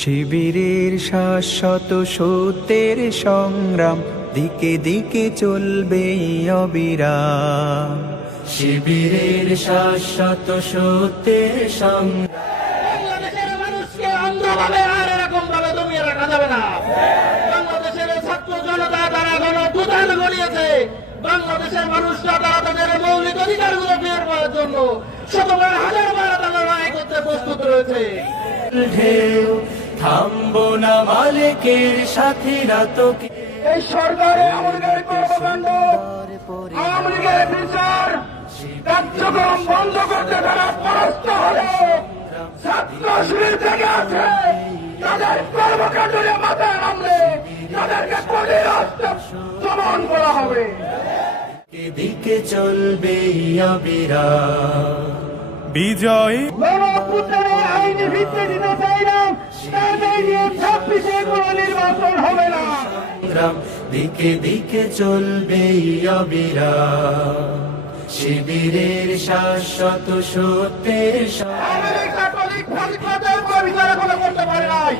শিবিরের শাশ্বত সত্যের সংগ্রাম দিকে দিকে চলবে অবিরাম। শিবিরের শাশ্বত সত্যের সংগ্রাম বাংলাদেশের মানুষকে অন্ধভাবে আর এরকম ভাবে দমিয়ে রাখা যাবে না। বাংলাদেশের ছাত্র জনতা তারা গণঅভ্যুত্থান গড়িয়েছে। বাংলাদেশের মানুষরা তারা তাদের মৌলিক অধিকারগুলো ফের পাওয়ার জন্য শতবার হাজারবার তারা লড়াই করতে প্রস্তুত রয়েছে। ঢেউ থামবো না মালিকের সাথীরা তো এই সরকারের আওয়ামী লীগের কর্মকাণ্ড, আওয়ামী লীগের বিচার কার্যক্রম বন্ধ করতে তারা পরাস্ত হলে ছাত্র শিবির থেকে আছে তাদের কর্মকাণ্ড নিয়ে মাথায় নামলে তাদেরকে কঠিন হস্তে দমন করা হবে। দিকে চলবে অবিরাম। বিজয় গণঅভ্যুত্থানের আইনি ভিত্তি দিতে চাই না, তাদের নিয়ে 26-এ কোনো নির্বাচন হবে না। সংগ্রাম দিকে দিকে চলবে অবিরাম। শিবিরের শাশ্বত সত্যের আওয়ামী লীগ ছাত্রলীগ ফ্যাসিবাদের কোনো বিচার এখনো করতে পারে নাই।